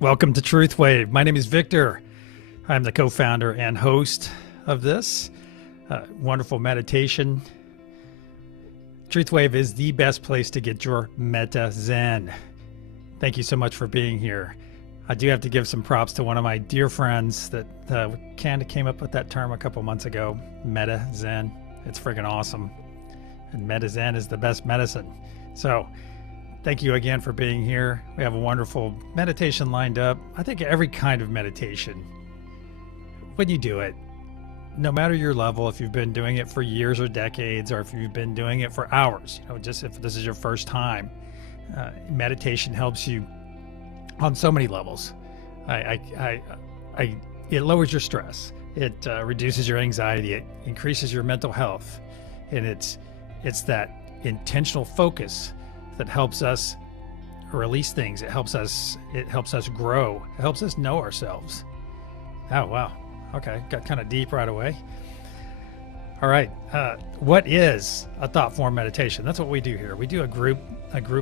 Welcome to TruthWave. My name is Victor. I'm the co-founder and host of this wonderful meditation. TruthWave is the best place to get your meta zen. Thank you so much for being here. I do have to give some props to one of my dear friends that kind of came up with that term a couple months ago, meta zen. It's freaking awesome. And meta zen is the best medicine. So thank you again for being here. We have a wonderful meditation lined up. I think every kind of meditation, when you do it, no matter your level, if you've been doing it for years or decades, or if you've been doing it for hours, just if this is your first time, meditation helps you on so many levels. It lowers your stress. It reduces your anxiety. It increases your mental health, and it's that intentional focus that helps us release things. It helps us grow. It helps us know ourselves. Oh, wow. Okay. Got kind of deep right away. All right. What is a thought form meditation? That's what we do here. We do a group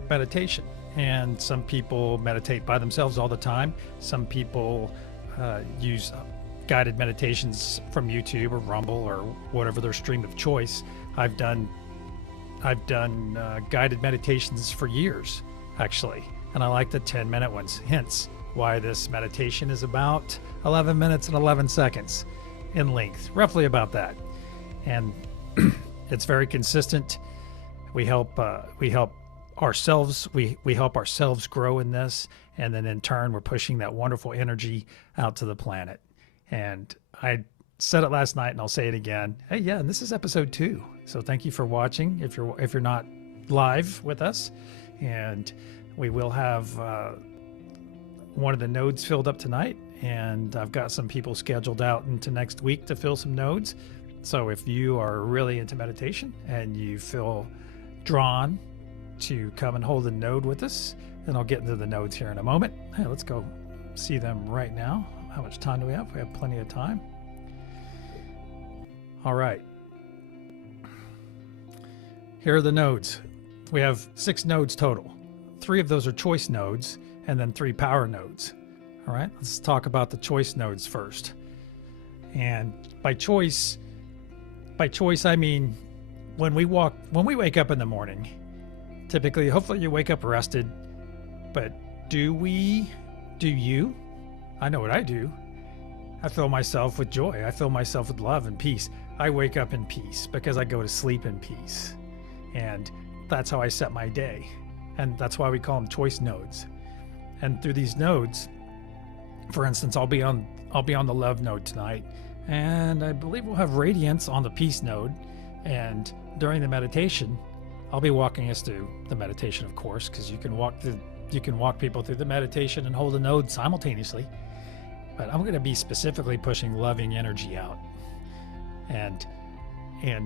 meditation, and some people meditate by themselves all the time. Some people use guided meditations from YouTube or Rumble or whatever their stream of choice. I've done guided meditations for years, actually, and I like the 10-minute ones, hence why this meditation is about 11 minutes and 11 seconds in length, roughly about that. And it's very consistent. We help ourselves grow in this, and then in turn we're pushing that wonderful energy out to the planet. And I said it last night and I'll say it again. Hey, yeah, and this is episode 2. So thank you for watching if you're not live with us. And we will have one of the nodes filled up tonight, and I've got some people scheduled out into next week to fill some nodes. So if you are really into meditation and you feel drawn to come and hold a node with us, and I'll get into the nodes here in a moment. Hey, let's go see them right now. How much time do we have? We have plenty of time. All right. Here are the nodes. We have 6 nodes total. 3 of those are choice nodes, and then 3 power nodes. All right, let's talk about the choice nodes first. And by choice I mean when we wake up in the morning, typically, hopefully you wake up rested, but do you? I know what I do. I fill myself with joy. I fill myself with love and peace. I wake up in peace because I go to sleep in peace. And that's how I set my day. And that's why we call them choice nodes. And through these nodes, for instance, I'll be on the love node tonight, and I believe we'll have radiance on the peace node. And during the meditation, I'll be walking us through the meditation, of course, because you can walk people through the meditation and hold a node simultaneously. But I'm going to be specifically pushing loving energy out. And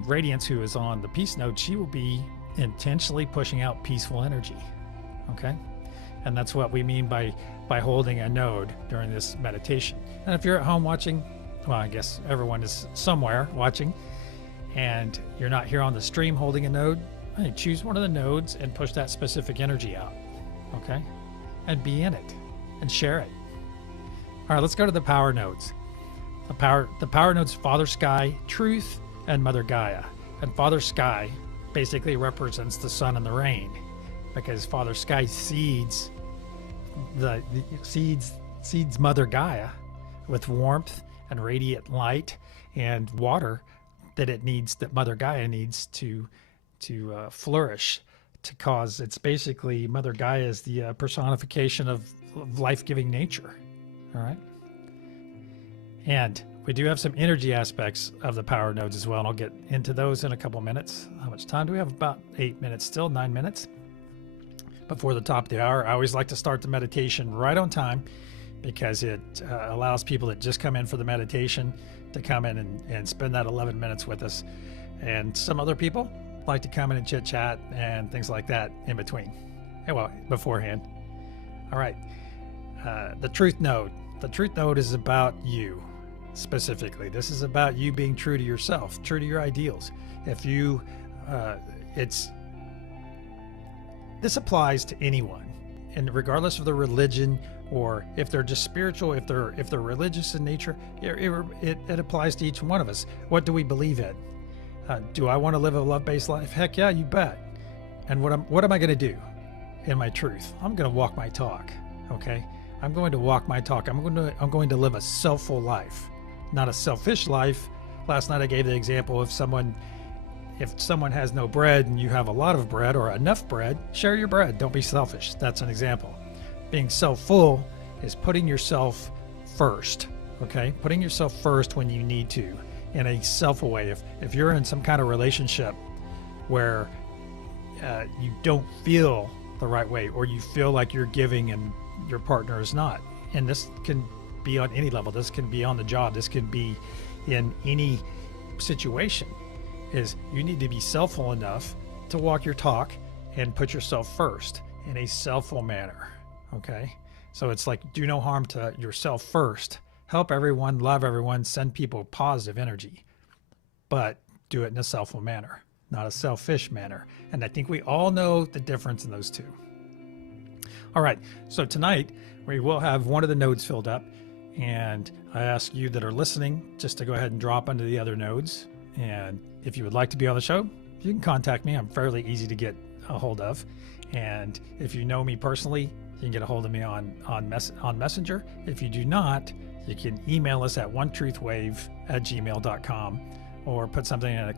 Radiance, who is on the peace node, she will be intentionally pushing out peaceful energy. Okay? And that's what we mean by holding a node during this meditation. And if you're at home watching, well, I guess everyone is somewhere watching, and you're not here on the stream holding a node, hey, choose one of the nodes and push that specific energy out. Okay? And be in it and share it. All right, let's go to the power nodes. The power nodes, Father Sky, Truth, and Mother Gaia. And Father Sky basically represents the sun and the rain, because Father Sky seeds Mother Gaia with warmth and radiant light and water that Mother Gaia needs to flourish, to cause. It's basically, Mother Gaia is the personification of life-giving nature. All right. And we do have some energy aspects of the power nodes as well, and I'll get into those in a couple minutes. How much time do we have? About 8 minutes still, 9 minutes before the top of the hour. I always like to start the meditation right on time, because it allows people that just come in for the meditation to come in and spend that 11 minutes with us. And some other people like to come in and chit chat and things like that in between. Well, beforehand. All right. The truth node. The truth node is about you specifically. This is about you being true to yourself, true to your ideals. If you, it's this applies to anyone, and regardless of their religion, or if they're just spiritual, if they're religious in nature, it applies to each one of us. What do we believe in? Do I want to live a love-based life? Heck yeah, you bet. And what am I going to do in my truth? I'm going to walk my talk. Okay, I'm going to walk my talk. I'm going to live a selfful life, not a selfish life. Last night I gave the example of if someone has no bread and you have a lot of bread or enough bread, share your bread. Don't be selfish. That's an example. Being self-full is putting yourself first. Okay, putting yourself first when you need to, in a selfful way. If you're in some kind of relationship where you don't feel the right way, or you feel like you're giving and your partner is not, and this can be on any level, this can be on the job, this can be in any situation, is you need to be selfful enough to walk your talk and put yourself first in a selfful manner. Okay, so it's like, do no harm to yourself first, help everyone, love everyone, send people positive energy, but do it in a selfful manner, not a selfish manner. And I think we all know the difference in those two. All right, so tonight we will have one of the nodes filled up, and I ask you that are listening just to go ahead and drop into the other nodes. And if you would like to be on the show, you can contact me. I'm fairly easy to get a hold of. And if you know me personally, you can get a hold of me on Messenger. If you do not, you can email us at onetruthwave@gmail.com, or put something in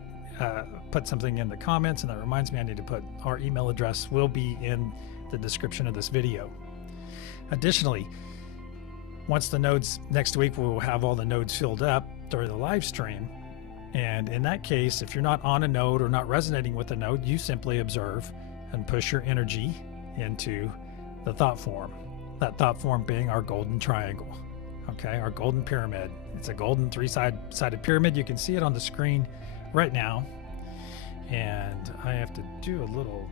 the comments. And that reminds me, I need to put our email address will be in the description of this video. Additionally, once the nodes next week, we'll have all the nodes filled up during the live stream. And in that case, if you're not on a node or not resonating with a node, you simply observe and push your energy into the thought form. That thought form being our golden triangle. Okay, our golden pyramid. It's a golden three-sided pyramid. You can see it on the screen right now. And I have to do a little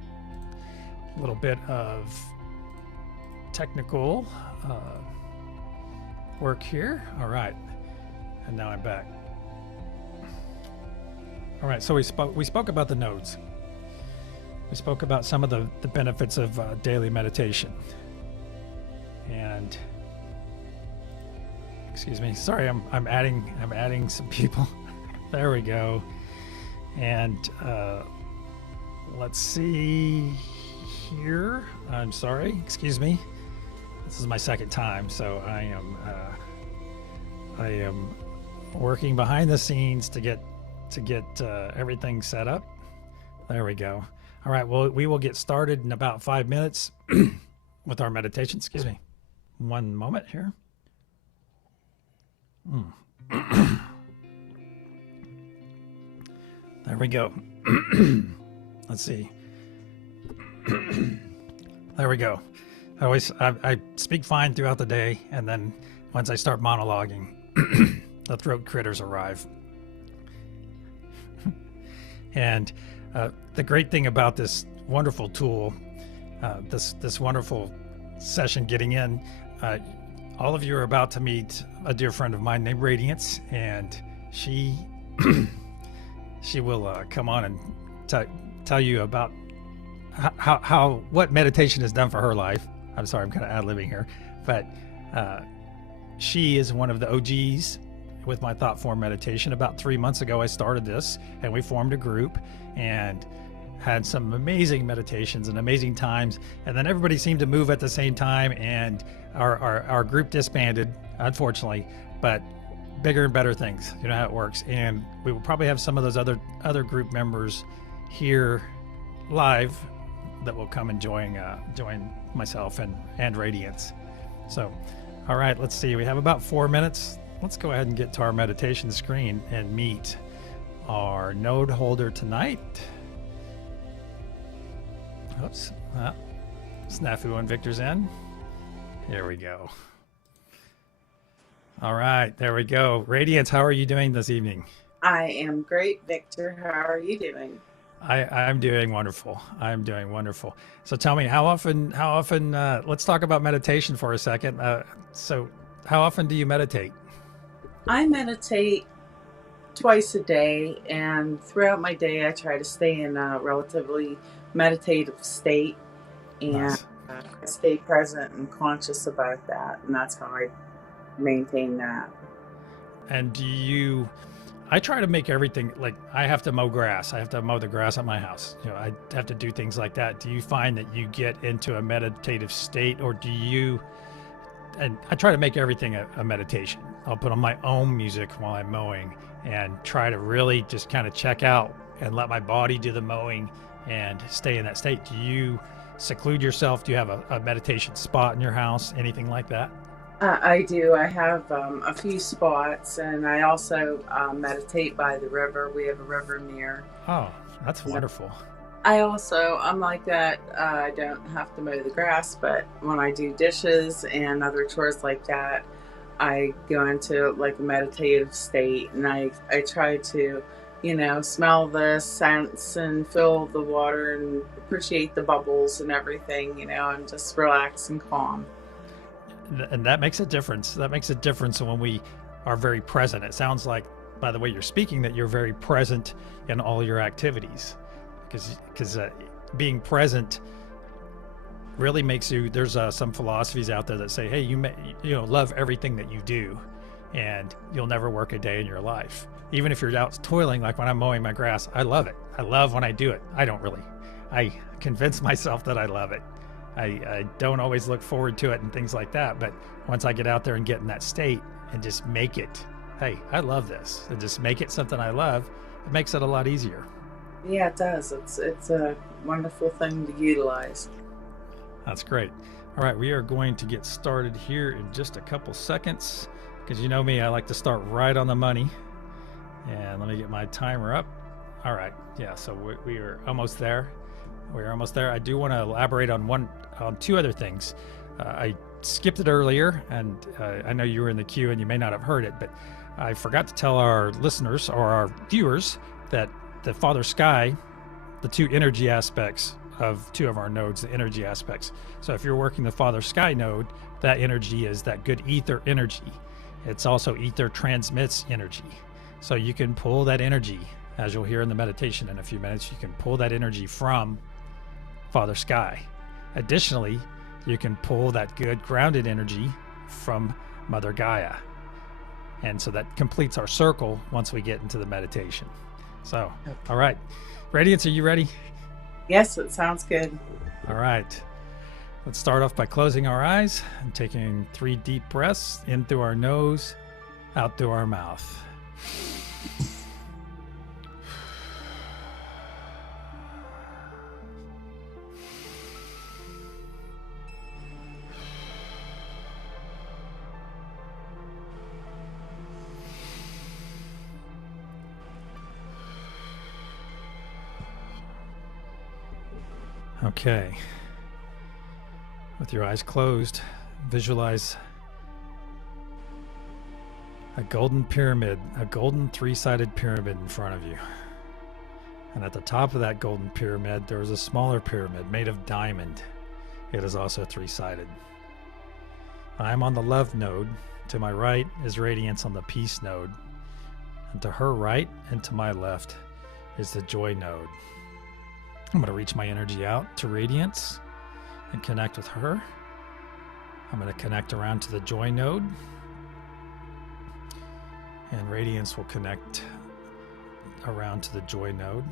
bit of technical work here. All right, and now I'm back. All right, so we spoke about the nodes. We spoke about some of the benefits of daily meditation. And excuse me, sorry, I'm adding some people. There we go. And let's see here. I'm sorry, excuse me. This is my second time, so I am working behind the scenes to get everything set up. There we go. All right, well, we will get started in about 5 minutes with our meditation. Excuse me. One moment here. There we go. Let's see. There we go. I speak fine throughout the day, and then once I start monologuing, the throat critters arrive. And the great thing about this wonderful tool, this wonderful session getting in, all of you are about to meet a dear friend of mine named Radiance, and she will come on and tell you about what meditation has done for her life. I'm sorry, I'm kind of ad-libbing here, but she is one of the OGs with my thought form meditation. About 3 months ago, I started this, and we formed a group and had some amazing meditations and amazing times. And then everybody seemed to move at the same time, and our group disbanded, unfortunately, but bigger and better things. You know how it works. And we will probably have some of those other group members here live that will come and join myself and Radiance. So, all right, let's see. We have about 4 minutes. Let's go ahead and get to our meditation screen and meet our node holder tonight. Oops. Snafu and Victor's in. Here we go. All right, there we go. Radiance, how are you doing this evening? I am great, Victor. How are you doing? I'm doing wonderful. I'm doing wonderful. So tell me, how often, let's talk about meditation for a second. So how often do you meditate? I meditate twice a day, and throughout my day I try to stay in a relatively meditative state. And Nice. I stay present and conscious about that. And that's how I maintain that. And I try to make everything, like I have to mow grass. I have to mow the grass at my house. I have to do things like that. Do you find that you get into a meditative state, or and I try to make everything a meditation. I'll put on my own music while I'm mowing and try to really just kind of check out and let my body do the mowing and stay in that state. Do you seclude yourself? Do you have a meditation spot in your house? Anything like that? I do. I have a few spots, and I also meditate by the river. We have a river near. Oh, that's Yeah. wonderful. I'm like that. I don't have to mow the grass, but when I do dishes and other chores like that, I go into like a meditative state, and I try to, smell the scents and feel the water and appreciate the bubbles and everything, and just relax and calm. And that makes a difference. That makes a difference when we are very present. It sounds like, by the way you're speaking, that you're very present in all your activities, because being present really makes you. There's some philosophies out there that say, hey, love everything that you do, and you'll never work a day in your life. Even if you're out toiling, like when I'm mowing my grass, I love it. I love when I do it. I convince myself that I love it. I don't always look forward to it and things like that, but once I get out there and get in that state and just make it, hey, I love this, and just make it something I love, it makes it a lot easier. Yeah, it does. It's a wonderful thing to utilize. That's great. All right, we are going to get started here in just a couple seconds, because you know me, I like to start right on the money. And let me get my timer up. All right, yeah, so we are almost there. We're almost there. I do want to elaborate on two other things. I skipped it earlier, and I know you were in the queue and you may not have heard it, but I forgot to tell our listeners or our viewers that the Father Sky, the two energy aspects of two of our nodes, the energy aspects. So if you're working the Father Sky node, that energy is that good ether energy. It's also ether transmits energy. So you can pull that energy, as you'll hear in the meditation in a few minutes, you can pull that energy from Father Sky. Additionally, you can pull that good grounded energy from Mother Gaia. And so that completes our circle once we get into the meditation. So, all right. Radiance, are you ready? Yes, it sounds good. All right. Let's start off by closing our eyes and taking 3 deep breaths in through our nose, out through our mouth. Okay. With your eyes closed, visualize a golden pyramid, a golden 3-sided pyramid in front of you. And at the top of that golden pyramid, there is a smaller pyramid made of diamond. It is also 3-sided. I am on the love node. To my right is Radiance on the peace node. And to her right and to my left is the joy node. I'm going to reach my energy out to Radiance and connect with her. I'm going to connect around to the joy node. And Radiance will connect around to the joy node.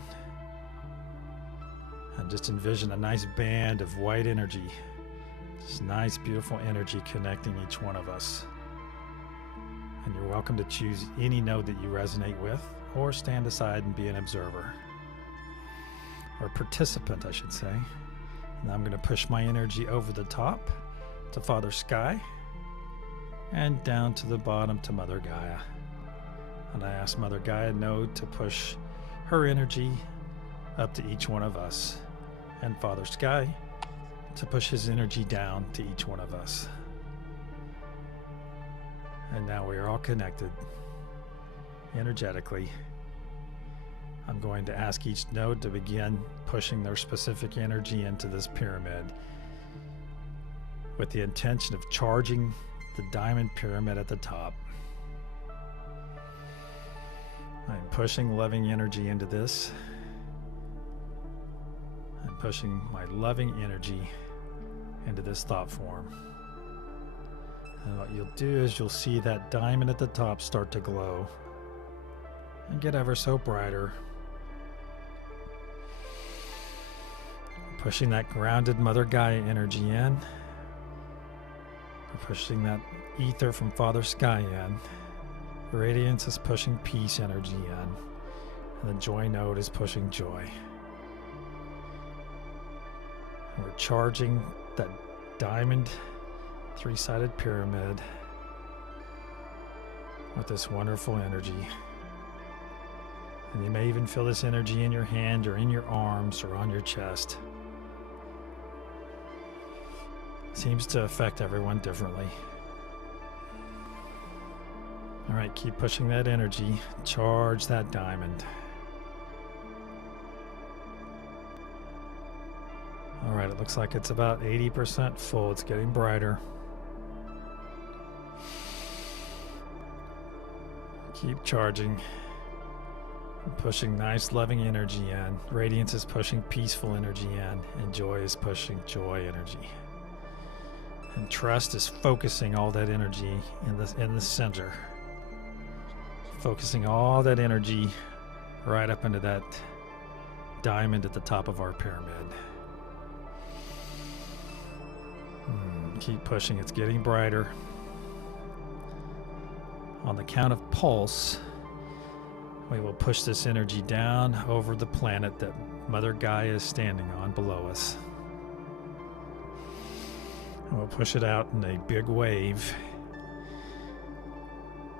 And just envision a nice band of white energy. Just nice, beautiful energy connecting each one of us. And you're welcome to choose any node that you resonate with, or stand aside and be an observer. Or participant, I should say. And I'm going to push my energy over the top to Father Sky and down to the bottom to Mother Gaia. And I ask Mother Gaia node to push her energy up to each one of us, and Father Sky to push his energy down to each one of us. And now we are all connected energetically. I'm going to ask each node to begin pushing their specific energy into this pyramid with the intention of charging the diamond pyramid at the top. I'm pushing loving energy into this. I'm pushing my loving energy into this thought form. And what you'll do is you'll see that diamond at the top start to glow and get ever so brighter. Pushing that grounded Mother Gaia energy in. We're pushing that ether from Father Sky in. Radiance is pushing peace energy in. And the joy node is pushing joy. And we're charging that diamond three-sided pyramid with this wonderful energy. And you may even feel this energy in your hand or in your arms or on your chest. It seems to affect everyone differently. All right, keep pushing that energy. Charge that diamond. All right, it looks like it's about 80% full. It's getting brighter. Keep charging. Pushing nice loving energy in. Radiance is pushing peaceful energy in. And joy is pushing joy energy. And trust is focusing all that energy in the center. Focusing all that energy right up into that diamond at the top of our pyramid. Keep pushing, it's getting brighter. On the count of pulse, we will push this energy down over the planet that Mother Gaia is standing on below us. And we'll push it out in a big wave.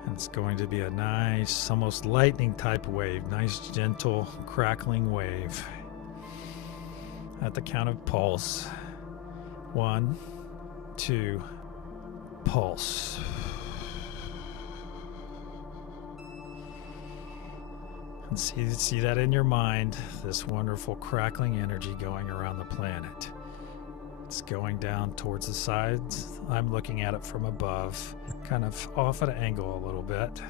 And it's going to be a nice, almost lightning type wave. Nice, gentle, crackling wave. At the count of pulse. 1, 2, pulse. And see that in your mind, this wonderful crackling energy going around the planet. It's going down towards the sides. I'm looking at it from above, kind of off at an angle a little bit.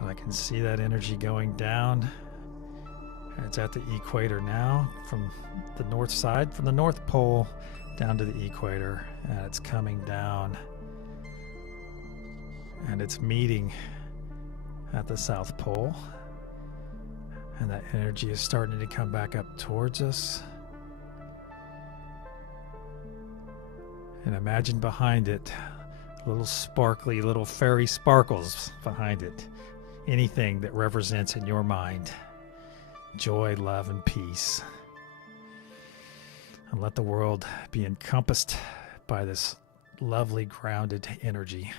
And I can see that energy going down. And it's at the equator now, from the north side, from the North Pole down to the equator. And it's coming down. And it's meeting at the South Pole. And that energy is starting to come back up towards us. And imagine behind it, little sparkly, little fairy sparkles behind it. Anything that represents in your mind joy, love, and peace. And let the world be encompassed by this lovely grounded energy.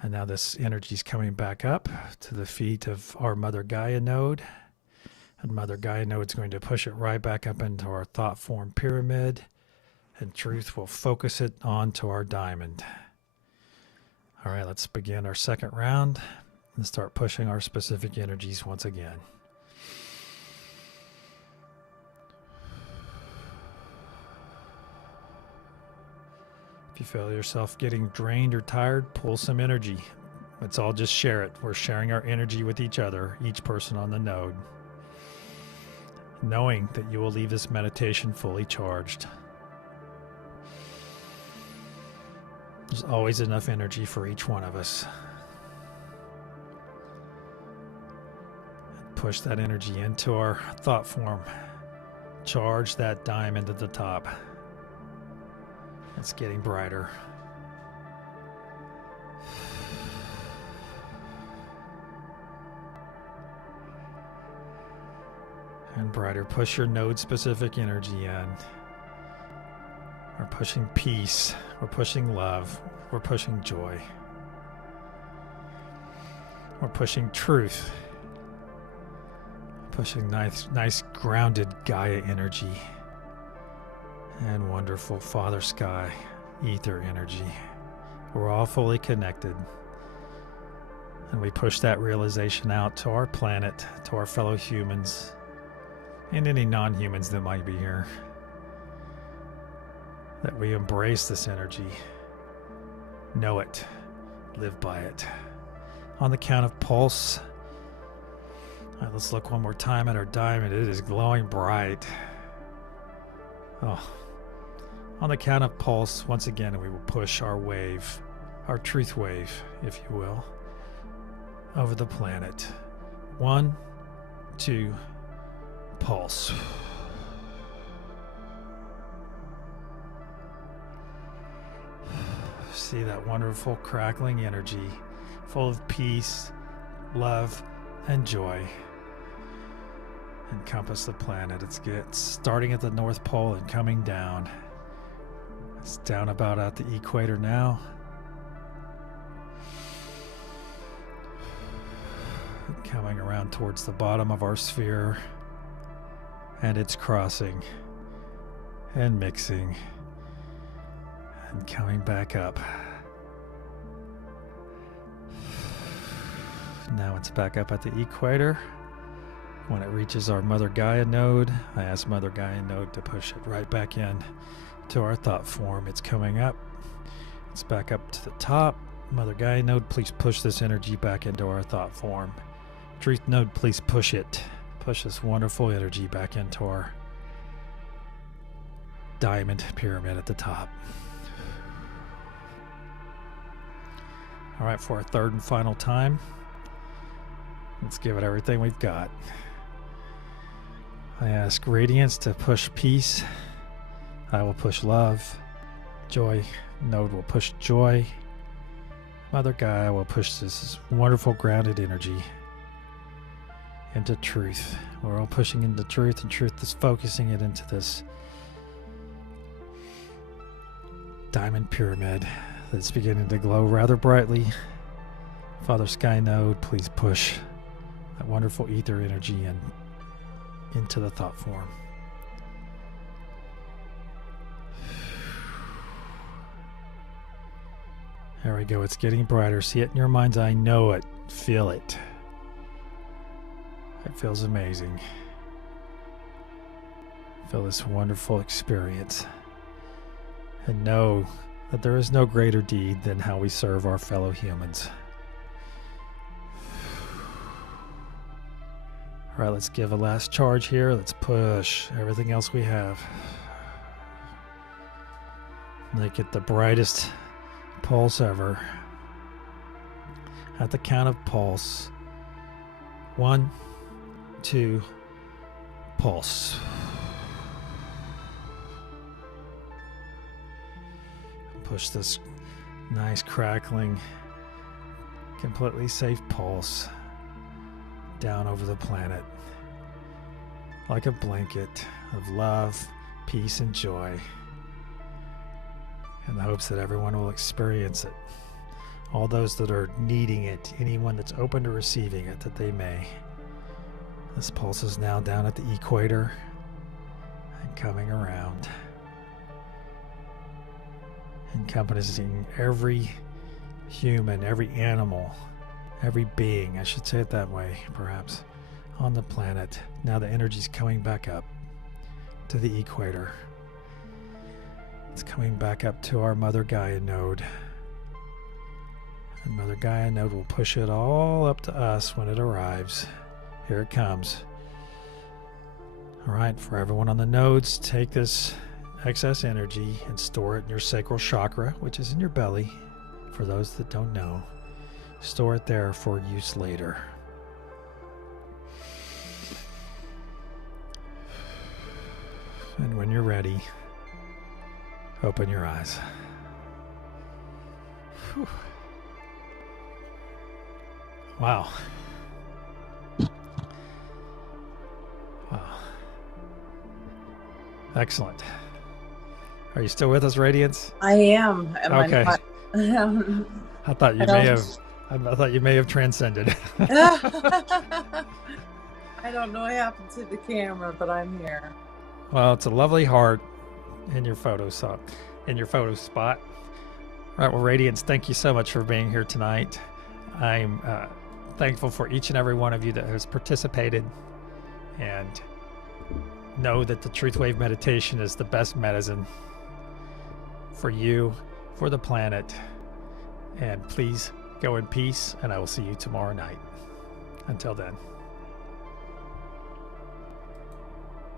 And now this energy is coming back up to the feet of our Mother Gaia node. And Mother Gaia node is going to push it right back up into our thought form pyramid. And truth will focus it onto our diamond. All right, let's begin our second round and start pushing our specific energies once again. If you feel yourself getting drained or tired, pull some energy. Let's all just share it. We're sharing our energy with each other, each person on the node, knowing that you will leave this meditation fully charged. There's always enough energy for each one of us. Push that energy into our thought form. Charge that diamond at the top. It's getting brighter. And brighter. Push your node-specific energy in. We're pushing peace. We're pushing love. We're pushing joy. We're pushing truth. Pushing nice grounded Gaia energy. And wonderful Father Sky ether energy. We're all fully connected. And we push that realization out to our planet, to our fellow humans, and any non-humans that might be here. That we embrace this energy, know it, live by it. On the count of pulse, all right, let's look one more time at our diamond. It is glowing bright. Oh, On the count of pulse, once again, we will push our wave, our truth wave, if you will, over the planet. 1, 2, pulse. See that wonderful crackling energy, full of peace, love, and joy. Encompass the planet. It's starting at the North Pole and coming down. It's down about at the equator now. Coming around towards the bottom of our sphere. And it's crossing and mixing and coming back up. Now it's back up at the equator. When it reaches our Mother Gaia node, I ask Mother Gaia node to push it right back in to our thought form. It's coming up. It's back up to the top. Mother Gaia node, please push this energy back into our thought form. Truth node, please push it. Push this wonderful energy back into our diamond pyramid at the top. All right, for our third and final time, let's give it everything we've got. I ask Radiance to push peace. I will push love. Joy node will push joy. Mother Gaia will push this wonderful grounded energy into truth. We're all pushing into truth, and truth is focusing it into this diamond pyramid that's beginning to glow rather brightly. Father Sky node, please push that wonderful ether energy into the thought form. There we go. It's getting brighter. See it in your mind's eye. Know it. Feel it. It feels amazing. Feel this wonderful experience. And know that there is no greater deed than how we serve our fellow humans. All right, let's give a last charge here. Let's push everything else we have. Make it the brightest pulse ever. At the count of pulse. 1, 2, pulse. Push this nice crackling, completely safe pulse down over the planet like a blanket of love, peace, and joy, in the hopes that everyone will experience it. All those that are needing it, anyone that's open to receiving it, that they may. This pulse is now down at the equator and coming around, encompassing every human, every animal, every being, I should say it that way, perhaps, on the planet. Now the energy's coming back up to the equator. It's coming back up to our Mother Gaia node. And Mother Gaia node will push it all up to us when it arrives. Here it comes. All right, for everyone on the nodes, take this excess energy and store it in your sacral chakra, which is in your belly. For those that don't know, store it there for use later. And when you're ready, open your eyes. Whew. Wow. Wow. Excellent. Are you still with us, Radiance? I am. Okay. I thought you may have transcended. I don't know what happened to the camera, but I'm here. Well, it's a lovely heart in your photo spot. All right, well, Radiance, thank you so much for being here tonight. I'm thankful for each and every one of you that has participated, and know that the TruthWave meditation is the best medicine for you, for the planet. And please go in peace, and I will see you tomorrow night. Until then.